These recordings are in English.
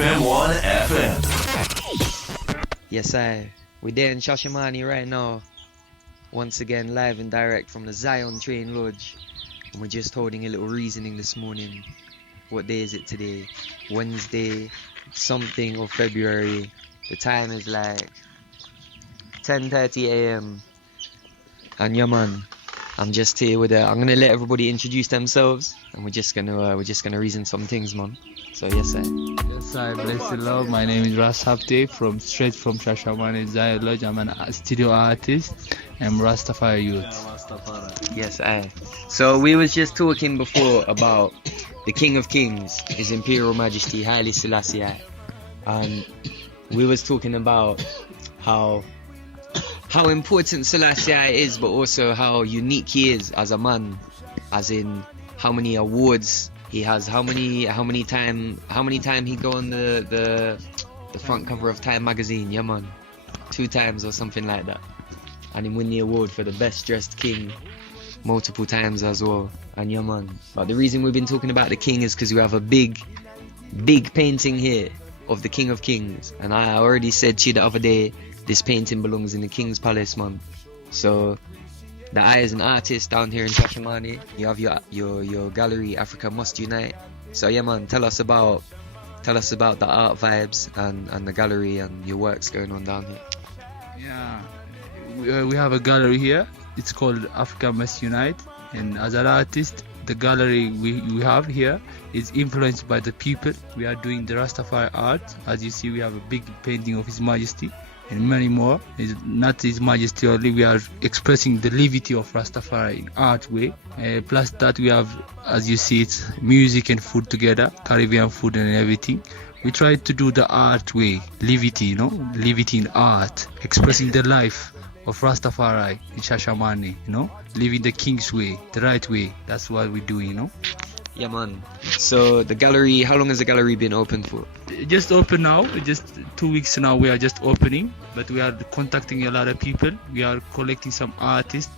FM1FM. Yes, we're there in Shashamane right now. Once again, live and direct from the Zion Train Lodge. And we're just holding a little reasoning this morning. What day is it today? Wednesday, something of February. The time is like 10:30 a.m. And yeah, man, I'm just here with I'm gonna let everybody introduce themselves, and we're just gonna reason some things, man. So yes, sir. Yes, I bless the Lord. My name is Ras Habte straight from Shashamane, Zion Lodge. I'm a studio artist. I'm Rastafari youth. Yes, I. So we was just talking before about the King of Kings, His Imperial Majesty Haile Selassie, and we was talking about how important Selassie is, but also how unique he is as a man, as in how many awards he has, how many time he go on the front cover of Time magazine, yeah man, 2 times or something like that, and he win the award for the best dressed king multiple times as well, and yeah man. But the reason we've been talking about the king is because we have a big painting here of the King of Kings, and I already said to you the other day, this painting belongs in the King's Palace, man. So the I is an artist down here in Shashamane. You have your gallery, Africa Must Unite. So yeah, man, tell us about the art vibes and the gallery and your works going on down here. Yeah, we have a gallery here. It's called Africa Must Unite, and as an artist, the gallery we have here is influenced by the people. We are doing the Rastafari art. As you see, we have a big painting of His Majesty and many more. It's not His Majesty only. We are expressing the levity of Rastafari in art way. Plus that we have, as you see, it's music and food together, Caribbean food and everything. We try to do the art way, levity, levity in art, expressing the life of Rastafari in Shashamane, living the King's way, the right way. That's what we do, Yeah, man. So the gallery, how long has the gallery been open for? Just open now, just 2 weeks now we are just opening, but we are contacting a lot of people. We are collecting some artists.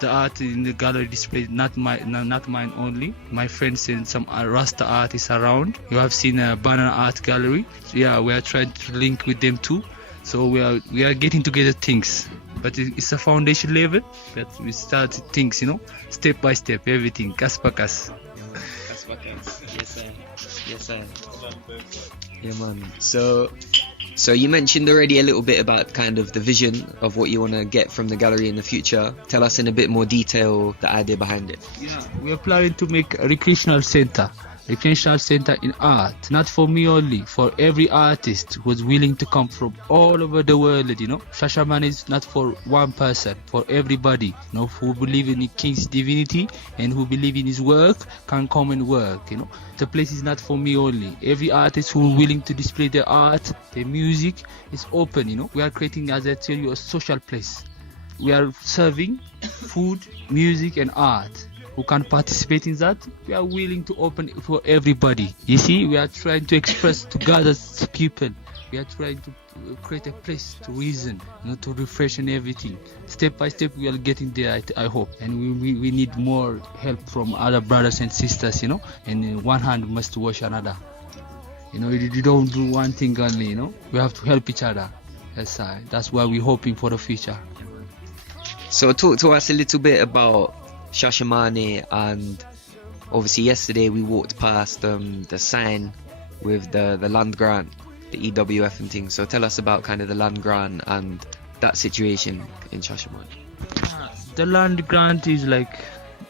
The art in the gallery display, not mine only. My friends and some Rasta artists around. You have seen a banana art gallery. Yeah, we are trying to link with them too. So we are getting together things. But it's a foundation level that we start things, step by step, everything, kas pa kas. Yes, sir. Yeah, man. So you mentioned already a little bit about kind of the vision of what you want to get from the gallery in the future. Tell us in a bit more detail the idea behind it. Yeah, we are planning to make a recreational center in art, not for me only, for every artist who's willing to come from all over the world, Shashamane is not for one person, for everybody, who believe in the King's divinity and who believe in his work can come and work, The place is not for me only. Every artist who is willing to display their art, their music is open, We are creating, as I tell you, a social place. We are serving food, music and art. Who can participate in that? We are willing to open it for everybody. You see, we are trying to express to gather people. We are trying to create a place to reason, to refresh and everything. Step by step, we are getting there, I hope. And we need more help from other brothers and sisters, And one hand must wash another. You don't do one thing only, We have to help each other. That's why we're hoping for the future. So talk to us a little bit about Shashamane, and obviously yesterday we walked past the sign with the land grant, the EWF and things. So tell us about kind of the land grant and that situation in Shashamane. The land grant is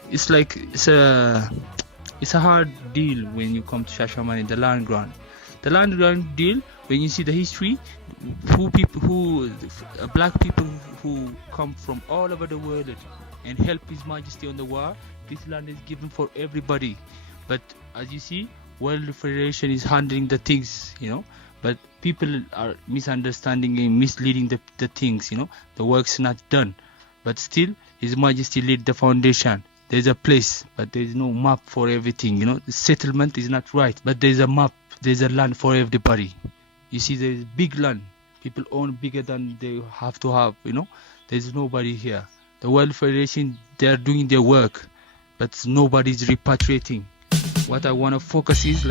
it's a hard deal when you come to Shashamane. The land grant deal, when you see the history, black people who come from all over the world and help His Majesty on the war. This land is given for everybody. But as you see, World Federation is handling the things, But people are misunderstanding and misleading the things, The work's not done. But still, His Majesty laid the foundation. There's a place, but there's no map for everything, The settlement is not right, but there's a map. There's a land for everybody. You see, there's big land. People own bigger than they have to have, There's nobody here. The World Federation, they are doing their work, but nobody's repatriating. What I want to focus is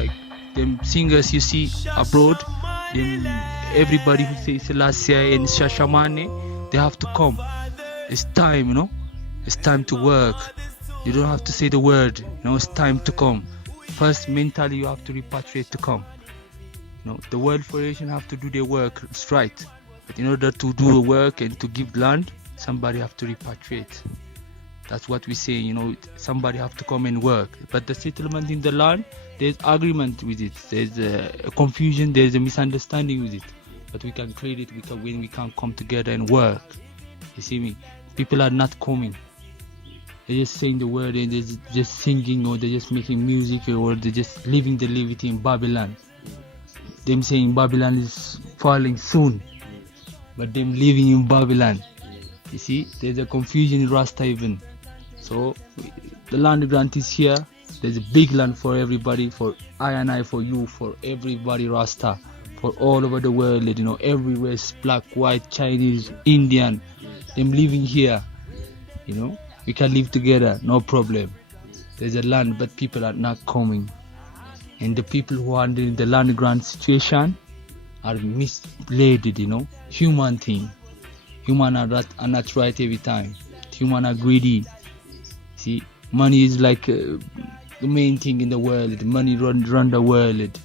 them singers you see abroad, everybody who says Selassie and Shashamane, they have to come. It's time, it's time to work. You don't have to say the word, it's time to come. First, mentally, you have to repatriate to come. The World Federation have to do their work, it's right. But in order to do the work and to give land, somebody have to repatriate. That's what we say, somebody have to come and work. But the settlement in the land, there's agreement with it. There's a confusion, there's a misunderstanding with it. But we can clear it when we can come together and work. You see me? People are not coming. They're just saying the word and they're just singing, or they're just making music, or they're just living the liberty in Babylon. Them saying Babylon is falling soon, but them living in Babylon. You see, there's a confusion in Rasta even. So the land grant is here. There's a big land for everybody, for I and I, for you, for everybody Rasta, for all over the world. Everywhere, it's black, white, Chinese, Indian. Them living here. We can live together, no problem. There's a land, but people are not coming. And the people who are in the land grant situation are misled, human thing. Human are not right every time. Human are greedy. See, money is like the main thing in the world. Money run the world.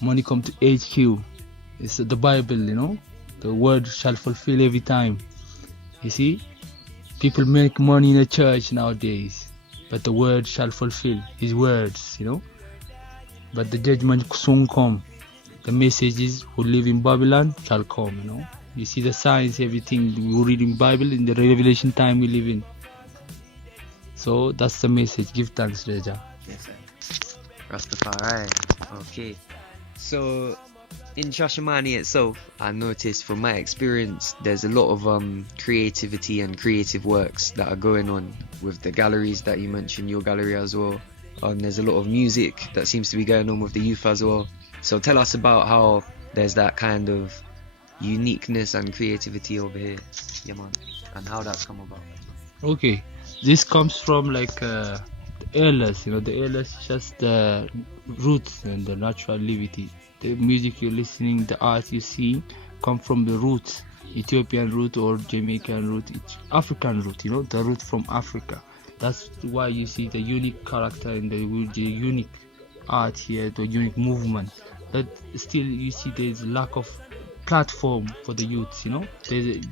Money come to HQ. It's the Bible, The word shall fulfill every time. You see, people make money in the church nowadays, but the word shall fulfill his words, But the judgment soon come. The message is, who live in Babylon shall come, You see the signs, everything we read in Bible, in the Revelation time we live in. So that's the message. Give thanks, Reja. Yes, sir. Rastafari. Okay. So in Shashamane itself, I noticed from my experience, there's a lot of creativity and creative works that are going on with the galleries that you mentioned, your gallery as well. There's a lot of music that seems to be going on with the youth as well. So tell us about how there's that kind of uniqueness and creativity over here, yeah man, and how that's come about. Okay, this comes from the elders, the elders, just the roots and the natural liberty. The music you're listening, the art you see, come from the roots, Ethiopian root or Jamaican root, African root, the root from Africa. That's why you see the unique character and the unique art here, the unique movement. But still, you see there's lack of platform for the youths. They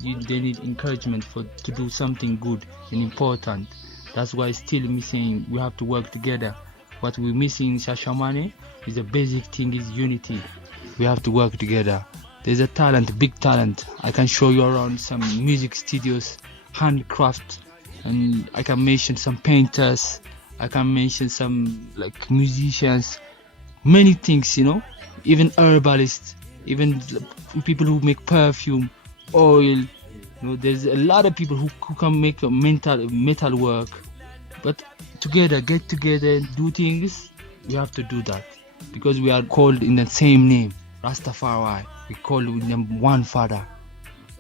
need encouragement to do something good and important. That's why still missing. We have to work together. What we're missing in Shashamane is the basic thing is unity. We have to work together. There's a talent, big talent. I can show you around some music studios, handcraft. And I can mention some painters, I can mention some musicians, many things, even herbalists, even people who make perfume, oil, there's a lot of people who can make a metal work. But together, get together and do things, we have to do that. Because we are called in the same name, Rastafari. We call them one Father.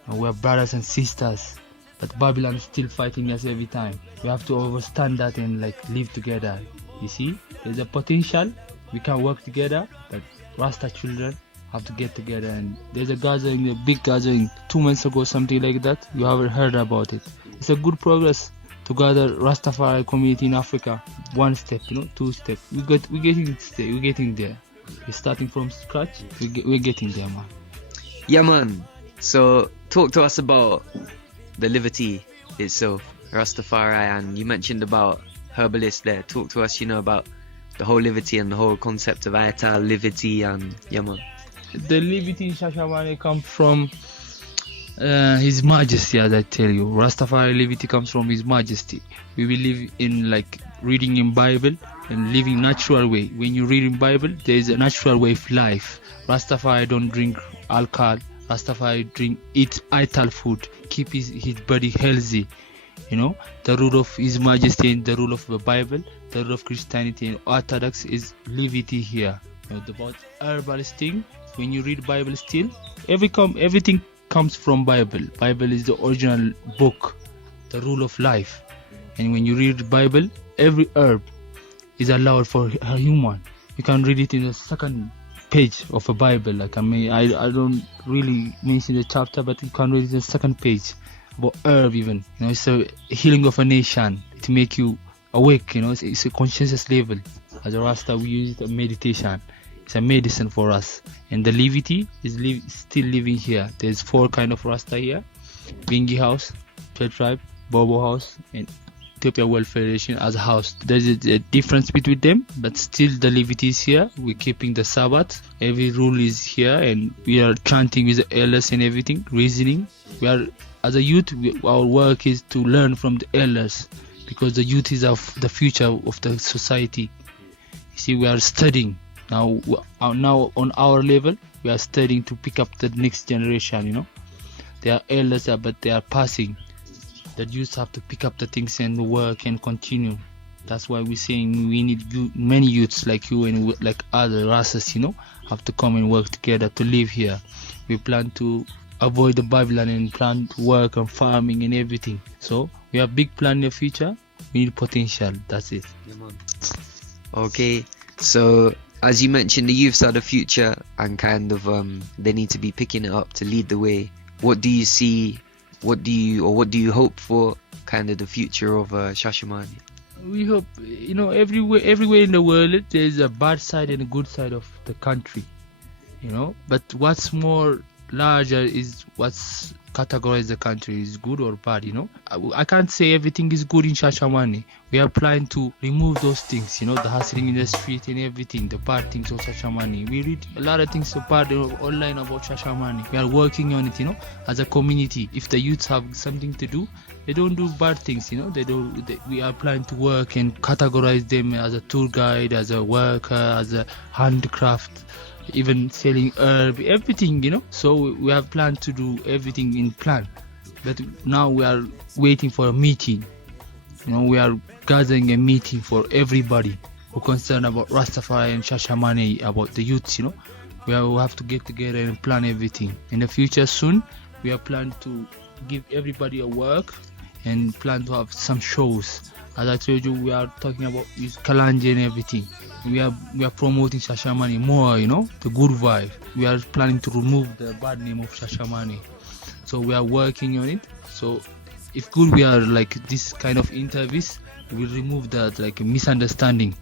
And we are brothers and sisters. But Babylon is still fighting us every time. We have to understand that and live together. You see, there's a potential. We can work together, but Rasta children have to get together. And there's a gathering, a big gathering, 2 months ago, something like that. You haven't heard about it. It's a good progress to gather Rastafari community in Africa. 1 step, 2 steps. We're getting there. We're starting from scratch. We're getting there, man. Yeah, man. So talk to us about the liberty itself, Rastafari, and you mentioned about herbalists there. Talk to us, about the whole liberty and the whole concept of Ayatal, liberty, and man. The liberty in Shashamane comes from His Majesty, as I tell you. Rastafari liberty comes from His Majesty. We believe in reading in Bible and living natural way. When you read in Bible, there is a natural way of life. Rastafari don't drink alcohol. Rastafari eat ital food, keep his body healthy. The rule of His Majesty and the rule of the Bible, the rule of Christianity and Orthodox is liberty here. About herbalist thing, when you read Bible still, everything comes from Bible. Bible is the original book, the rule of life. And when you read the Bible, every herb is allowed for a human. You can read it in the second page of a Bible. Like I don't really mention the chapter, but you can read it in the second page about herb even. It's a healing of a nation. It make you awake. It's a conscious level. As a Rasta, we use it as meditation. It's a medicine for us. And the levity is still living here. There's 4 kind of Rasta here: Bingi House, Trade Tribe, Bobo House, and Ethiopia World Federation as a house. There's a difference between them, but still the levity is here. We're keeping the Sabbath. Every rule is here, and we are chanting with the elders and everything, reasoning. We are, as a youth, our work is to learn from the elders, because the youth is the future of the society. You see, we are studying. Now on our level, we are studying to pick up the next generation. They are elders, but they are passing. The youth have to pick up the things and work and continue. That's why we're saying we need many youths like you and like other races, have to come and work together to live here. We plan to avoid the Babylon and plan to work on farming and everything. So we have big plan in the future. We need potential. That's it. Okay, so as you mentioned, the youths are the future, and kind of they need to be picking it up to lead the way. What do you see? What do you hope for? Kind of the future of Shashamane. We hope, everywhere in the world there's a bad side and a good side of the country, But what's more larger is what's categorized the country is good or bad. I can't say everything is good in Shashamane. We are planning to remove those things, the hustling in the street and everything, the bad things of Shashamane. We read a lot of things bad online about Shashamane. We are working on it, as a community. If the youths have something to do, they don't do bad things, we are planning to work and categorize them as a tour guide, as a worker, as a handcraft, even selling herb, everything, So we have planned to do everything in plan. But now we are waiting for a meeting. We are gathering a meeting for everybody who concerned about Rastafari and Shashamane, about the youths, We have to get together and plan everything. In the future soon, we are planning to give everybody a work and plan to have some shows. As I told you, we are talking about with Kalanje and everything. We are promoting Shashamane more, the good vibe. We are planning to remove the bad name of Shashamane. So we are working on it. So if good, we are like this kind of interviews, we remove that like misunderstanding.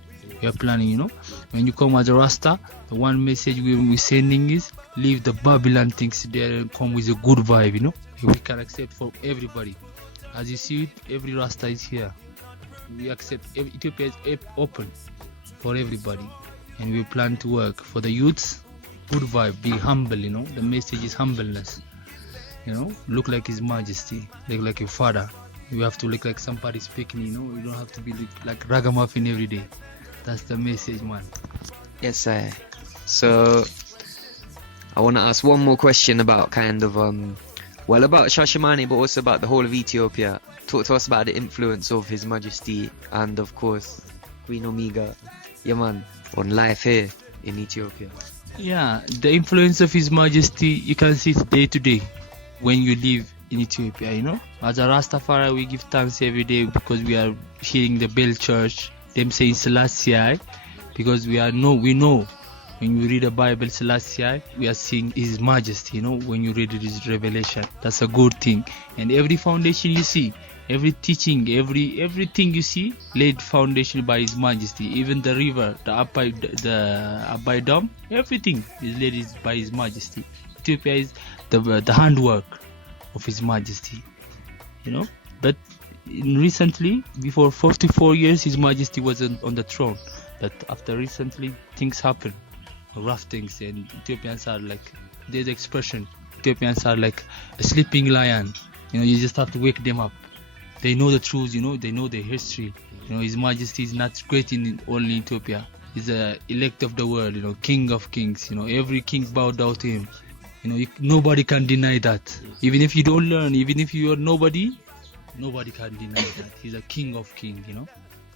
We are planning, When you come as a Rasta, the one message we're sending is leave the Babylon things there and come with a good vibe, We can accept for everybody. As you see it, every Rasta is here. We accept Ethiopia is open for everybody, and we plan to work for the youths. Good vibe, be humble, The message is humbleness. Look like His Majesty, look like your father. You have to look like somebody speaking, You don't have to be like ragamuffin every day. That's the message, man. Yes, sir. So I want to ask one more question about kind of about Shashamane, but also about the whole of Ethiopia. Talk to us about the influence of His Majesty and, of course, Queen Omega, on life here in Ethiopia. Yeah, the influence of His Majesty, you can see it day to day when you live in Ethiopia, As a Rastafari, we give thanks every day because we are hearing the bell church, them saying Selassie, because we know. When you read the Bible, Selassie, we are seeing His Majesty, when you read His revelation. That's a good thing. And every foundation you see, every teaching, everything you see, laid foundation by His Majesty. Even the river, the Abai Dam, everything is laid by His Majesty. Ethiopia is the handwork of His Majesty, But recently, before 44 years, His Majesty wasn't on the throne. But after recently, things happen. Rough things, and Ethiopians are like, there's the expression, Ethiopians are like a sleeping lion. You just have to wake them up. They know the truth, they know their history. His Majesty is not great in only Ethiopia. He's the elect of the world, King of kings. Every king bowed down to Him. Nobody can deny that. Even if you don't learn, even if you are nobody can deny that. He's a king of kings,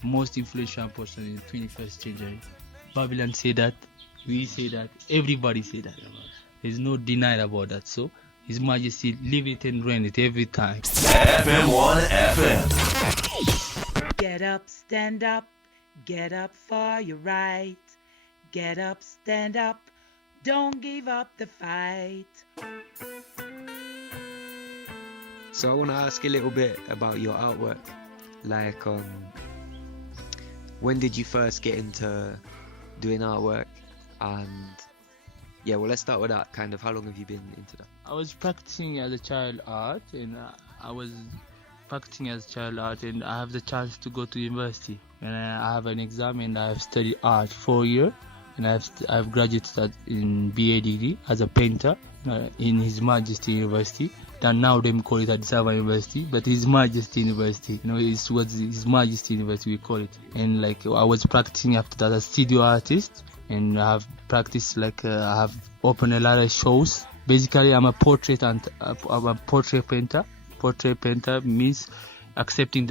most influential person in the 21st century. Babylon say that. We say that, everybody say that. There's no denial about that. So His Majesty live it and reign it every time. FM1FM. Get up, stand up, get up for your right. Get up, stand up, don't give up the fight. So I want to ask a little bit about your artwork. Like, when did you first get into doing artwork? And yeah, well, let's start with that. Kind of, how long have you been into that? I was practicing as a child art, and I have the chance to go to university. And I have an exam, and I have studied art for a year, and I've graduated in BA degree as a painter in His Majesty University. And now they call it Addis Ababa University, but His Majesty University. It was His Majesty University we call it. And like I was practicing after that as studio artist, and I have practiced I have opened a lot of shows. Basically, I'm a portrait painter. Portrait painter means accepting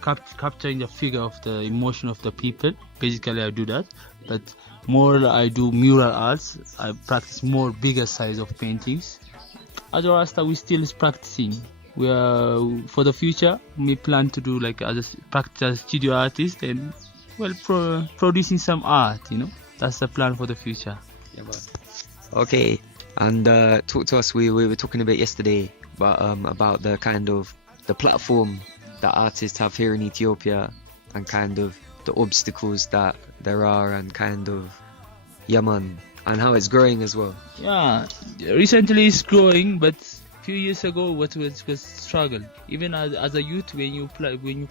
capturing the figure of the emotion of the people. Basically, I do that. But more I do mural arts. I practice more bigger size of paintings. As a Rasta, we still is practicing. We are for the future. We plan to do practice as studio artist and producing some art. That's the plan for the future. Yeah, okay, and talk to us. We were talking a bit yesterday about the kind of the platform that artists have here in Ethiopia, and kind of the obstacles that there are, and kind of Yaman, and how it's growing as well. Yeah, recently it's growing, but a few years ago what was struggle. Even as a youth, when you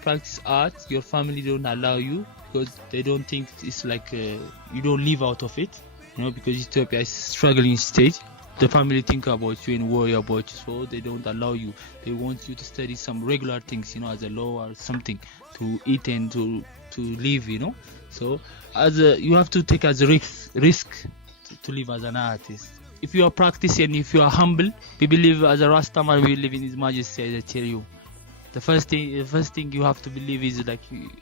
practice art, your family don't allow you because they don't think it's like you don't live out of it. Because Ethiopia is struggling stage. The family think about you and worry about you, so they don't allow you. They want you to study some regular things, as a law or something, to eat and to live, So you have to take as a risk to live as an artist. If you are practicing, if you are humble, we believe as a Rastaman, we live in His Majesty. I tell you, the first thing you have to believe is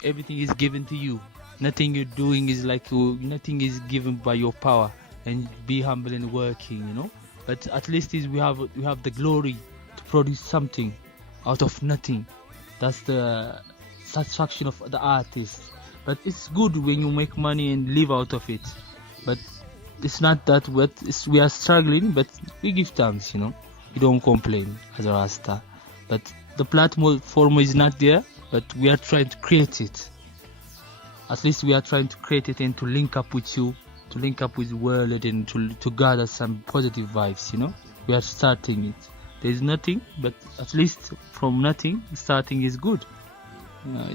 everything is given to you. Nothing you're doing is nothing is given by your power, and be humble and working, But at least we have the glory to produce something out of nothing. That's the satisfaction of the artist. But it's good when you make money and live out of it. But it's not that we are struggling, but we give thanks, We don't complain as a Rasta. But the platform is not there, but we are trying to create it. At least we are trying to create it and to link up with you, to link up with the world, and to gather some positive vibes, We are starting it. There is nothing, but at least from nothing, starting is good.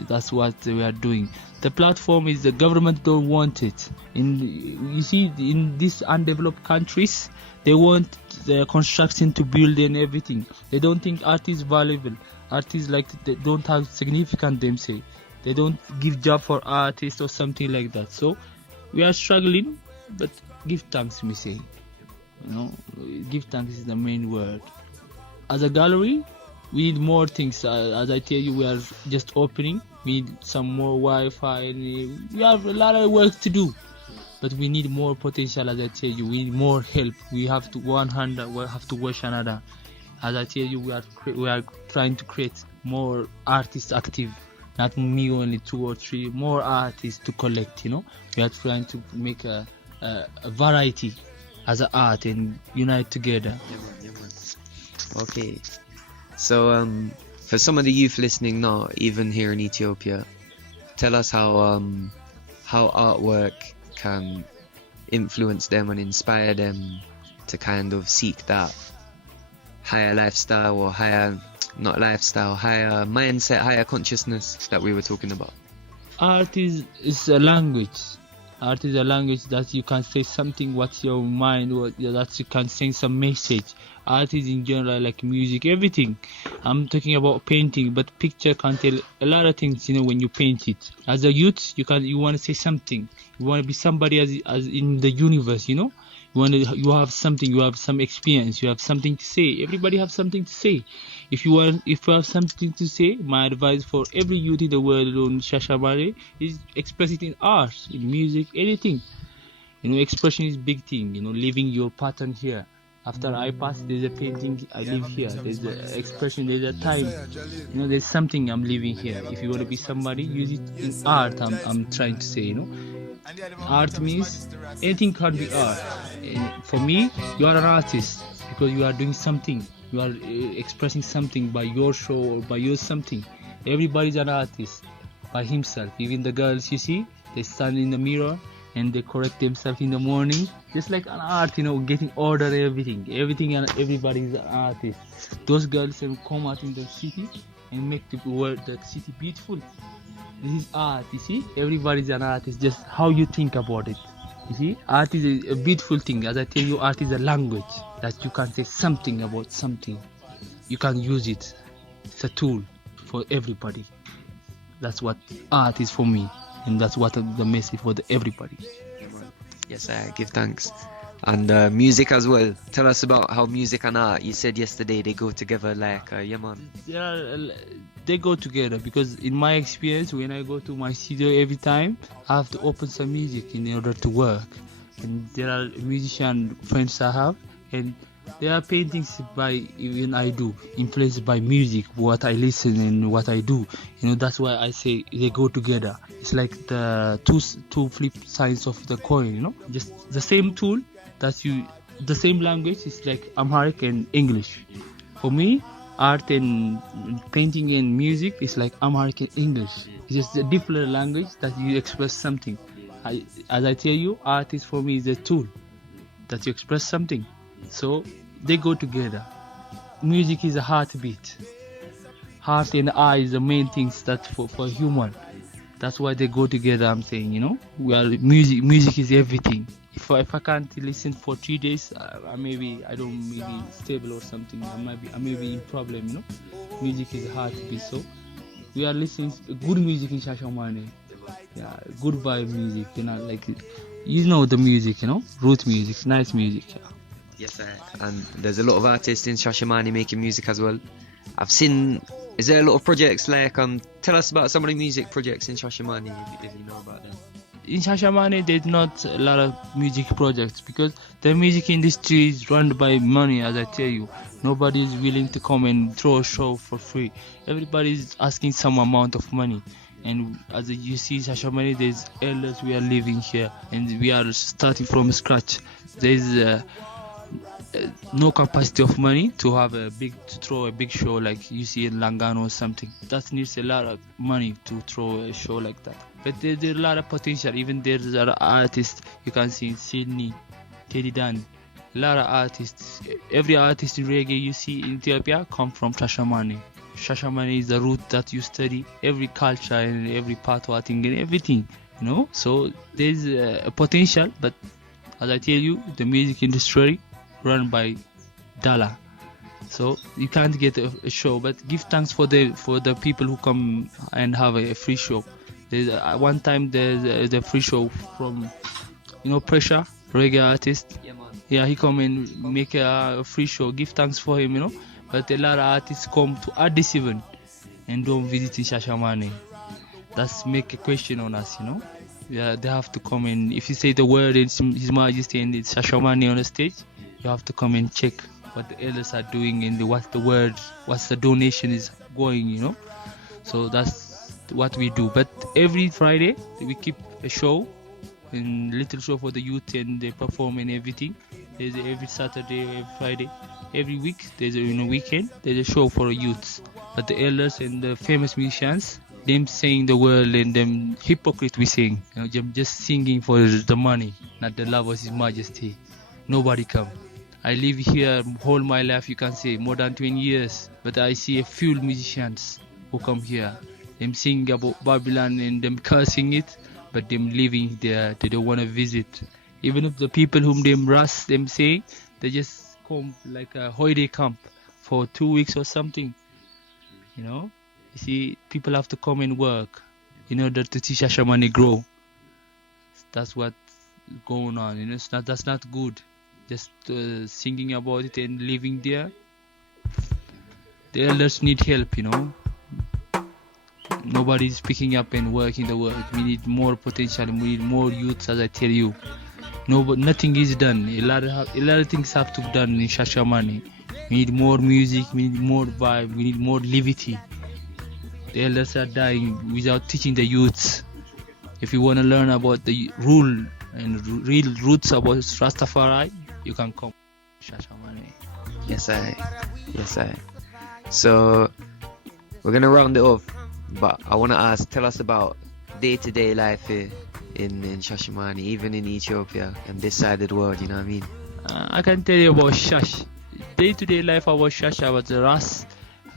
That's what we are doing. The platform is the government don't want it. You see, in these undeveloped countries, they want the construction to build and everything. They don't think art is valuable. Art is they don't have significance, them say. They don't give job for artists or something like that. So we are struggling, but give thanks, we say. Give thanks is the main word. As a gallery, we need more things. As I tell you, we are just opening. We need some more Wi-Fi. We have a lot of work to do, but we need more potential. As I tell you, we need more help. We have to one hand. We have to wash another. As I tell you, we are trying to create more artists active. Not me only, 2 or 3 more artists to collect. We are trying to make a variety as an art and unite together. Yeah, man. Okay. So for some of the youth listening now, even here in Ethiopia, tell us how artwork can influence them and inspire them to kind of seek that higher lifestyle, or higher mindset, higher consciousness that we were talking about. Art is a language. Art is a language that you can say something what's your mind, that you can send some message. Art is in general like music, everything. I'm talking about painting, but picture can tell a lot of things, when you paint it. As a youth, you want to say something. You want to be somebody as in the universe, You have something, you have some experience, you have something to say. Everybody have something to say. If you have something to say, my advice for every youth in the world on Shashamane is express it in art, in music, anything. Expression is big thing. Leaving your pattern here. After I pass, there's a painting, I live here. There's an expression, there's a time. There's something I'm living here. If you want to be somebody, use it in art, I'm trying to say, Art means anything can be art. For me, you are an artist because you are doing something. You are expressing something by your show or by your something. Everybody's an artist by himself. Even the girls you see, they stand in the mirror and they correct themselves in the morning. Just like an art, getting order, everything and everybody's an artist. Those girls will come out in the city and make the world, the city beautiful. This is art, you see. Everybody's an artist, just how you think about it. You see, art is a beautiful thing. As I tell you, art is a language that you can say something about something. You can use it. It's a tool for everybody. That's what art is for me, and that's what the message for everybody. Yes, I give thanks. And music as well. Tell us about how music and art, you said yesterday, they go together like, yeah man. They go together because in my experience, when I go to my studio every time, I have to open some music in order to work. And there are musician friends I have, and there are paintings by even I do, influenced by music, what I listen and what I do. That's why I say they go together. It's like the two flip sides of the coin, Just the same tool, the same language is like Amharic and English. For me, art and painting and music is like Amharic and English. It's just a different language that you express something. As I tell you, art is for me is a tool that you express something. So they go together. Music is a heartbeat. Heart and eye is the main things that for human. That's why they go together. I'm saying, music is everything. If I can't listen for 3 days, I don't maybe stable or something. I may be in problem. Music is a heartbeat. So we are listening to good music in Shashamane. Yeah, good vibe music. Like the music. Root music, nice music. Yeah. Yes, and there's a lot of artists in Shashamane making music as well. I've seen. Is there a lot of projects like tell us about some of the music projects in Shashamane if you know about them. In Shashamane, there's not a lot of music projects because the music industry is run by money, as I tell you. Nobody is willing to come and throw a show for free. Everybody is asking some amount of money. And as you see, Shashamane, there's elders we are living here, and we are starting from scratch. There's no capacity of money to have to throw a big show like you see in Langano or something. That needs a lot of money to throw a show like that. But there's a lot of potential. Even there's a lot of artists you can see in Sydney, Teddy Dan. A lot of artists. Every artist in reggae you see in Ethiopia come from Shashamane. Shashamane is the root that you study every culture and every patois thing and everything. So there's a potential. But as I tell you, the music industry run by dollar, so you can't get a show. But give thanks for the people who come and have a free show. There's one time there's a free show from Pressure, reggae artist. Yeah, he come and make a free show. Give thanks for him, But a lot of artists come to Addis even and don't visit in Shashamane. That's make a question on us, Yeah, they have to come and if you say the word in His Majesty and it's Shashamane on the stage, you have to come and check what the elders are doing and what's the donation is going, So that's what we do. But every Friday we keep a show, a little show for the youth, and they perform and everything. There's every Saturday, every Friday, every week. There's a weekend. There's a show for youths. But the elders and the famous musicians, them saying the word and them hypocrite we sing, just singing for the money, not the love of His Majesty. Nobody come. I live here whole my life, you can say, more than 20 years. But I see a few musicians who come here. Them sing about Babylon and them cursing it, but them living there, they don't want to visit. Even if the people whom them Ras, them say, they just come like a holiday camp for 2 weeks or something. You see, people have to come and work in order to see Shashamane grow. That's what's going on. That's not good. Just singing about it and living there. The elders need help, Nobody is picking up and working the work. We need more potential. We need more youths, as I tell you. Nothing is done. A lot of things have to be done in Shashamane. We need more music. We need more vibe. We need more levity. The elders are dying without teaching the youths. If you want to learn about the rule and real roots about Rastafari, you can come Shashamane. Yes, I. So we're gonna round it off, but I want to ask, tell us about day-to-day life here in Shashamane, even in Ethiopia and this side of the world. You know what I mean? I can tell you about Shash. Day-to-day life about Shash, about the Ras.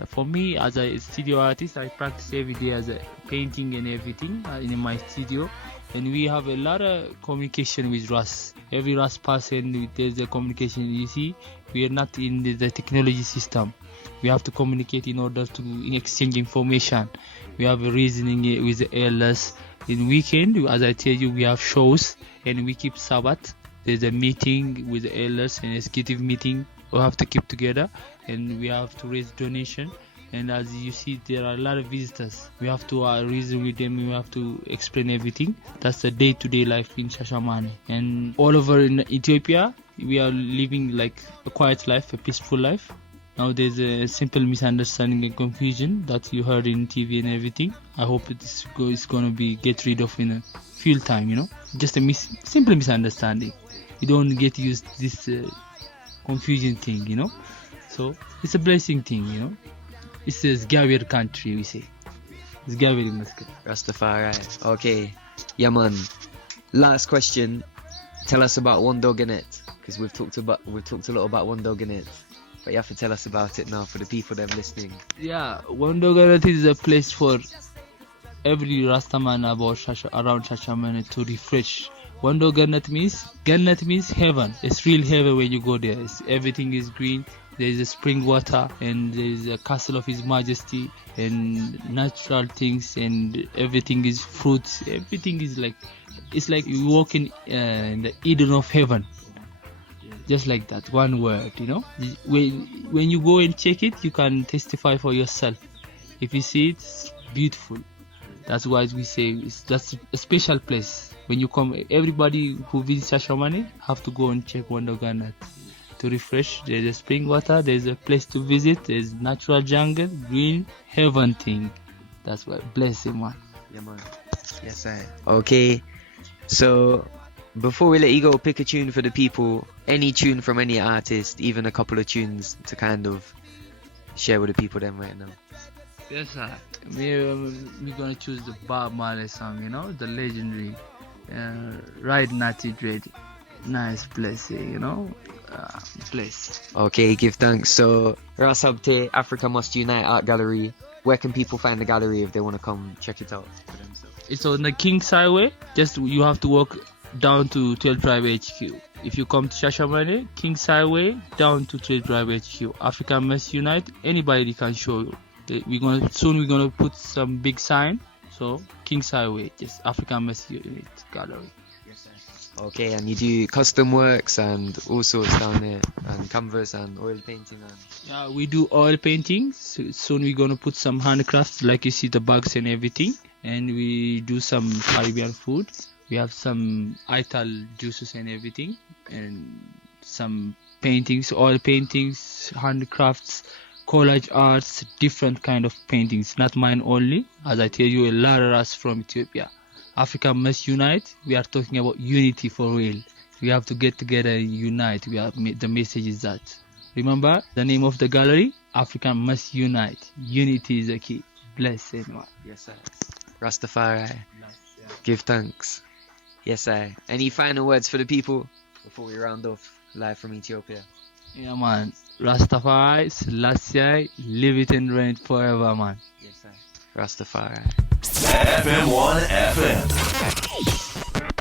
For me, as a studio artist, I practice every day as a painting and everything in my studio. And we have a lot of communication with Ras. Every Ras person, there's a communication. You see, we are not in the technology system. We have to communicate in order to exchange information. We have a reasoning with the elders. In weekend, as I tell you, we have shows and we keep Sabbath. There's a meeting with the elders, an executive meeting. We have to keep together and we have to raise donation. And as you see, there are a lot of visitors. We have to reason with them. We have to explain everything. That's the day-to-day life in Shashamane. And all over in Ethiopia, we are living like a quiet life, a peaceful life. Now there's a simple misunderstanding and confusion that you heard in TV and everything. I hope it's going to be get rid of in a few time, you know. Just a simple misunderstanding. You don't get used to this confusion thing, you know. So it's a blessing thing, you know. It's a Gawir country, we say. It's Gawir Muscat. Rastafari. Okay. Yeah, man. Last question. Tell us about One Dog in It, because we've talked a lot about One Dog in It, but you have to tell us about it now for the people that are listening. Yeah, One Dog in It is a place for every Rastaman around Shashamane to refresh. One Dog Gannat means heaven. It's real heaven when you go there. Everything is green. There is a spring water and there is a castle of His Majesty and natural things and everything is fruits. Everything is like, it's like you walk in the Eden of heaven. Just like that, one word, you know. When you go and check it, you can testify for yourself. If you see it, it's beautiful. That's why we say that's a special place. When you come, everybody who visits Shashamane have to go and check One Dog Gannat to refresh. There's a spring water, there's a place to visit, there's natural jungle, green, heaven thing. That's why, bless him, man. Yeah, man. Yes, I. Okay, so before we let you go, pick a tune for the people. Any tune from any artist, even a couple of tunes to kind of share with the people then right now. Yes, sir. We're gonna choose the Bob Marley song, you know, the legendary Ride Natty Dread. Nice blessing, you know. Bless. Okay, give thanks. So, Ras Habte, Africa Must Unite Art Gallery. Where can people find the gallery if they want to come check it out for themselves? It's on the King's Highway. Just you have to walk down to 12 Drive HQ. If you come to Shashamane, King's Highway, down to 12 Drive HQ. Africa Must Unite. Anybody can show you. We're gonna put some big sign. So King's Highway, just Africa Must Unite Gallery. Okay, and you do custom works and all sorts down there, and canvas and oil painting and... Yeah, we do oil paintings. Soon we're gonna put some handicrafts, like you see the bags and everything. And we do some Caribbean food. We have some Ital juices and everything, and some paintings, oil paintings, handicrafts, collage arts, different kind of paintings. Not mine only, as I tell you, a lot of us from Ethiopia. Africa must unite. We are talking about unity for real. We have to get together and unite. The message is that. Remember the name of the gallery? Africa must unite. Unity is the key. Bless everyone. Yes, sir. Rastafari. Give thanks. Yes, sir. Any final words for the people before we round off live from Ethiopia? Yeah, man. Rastafari, Selassie, live it and reign forever, man. Yes, sir. Rastafari. FM1FM.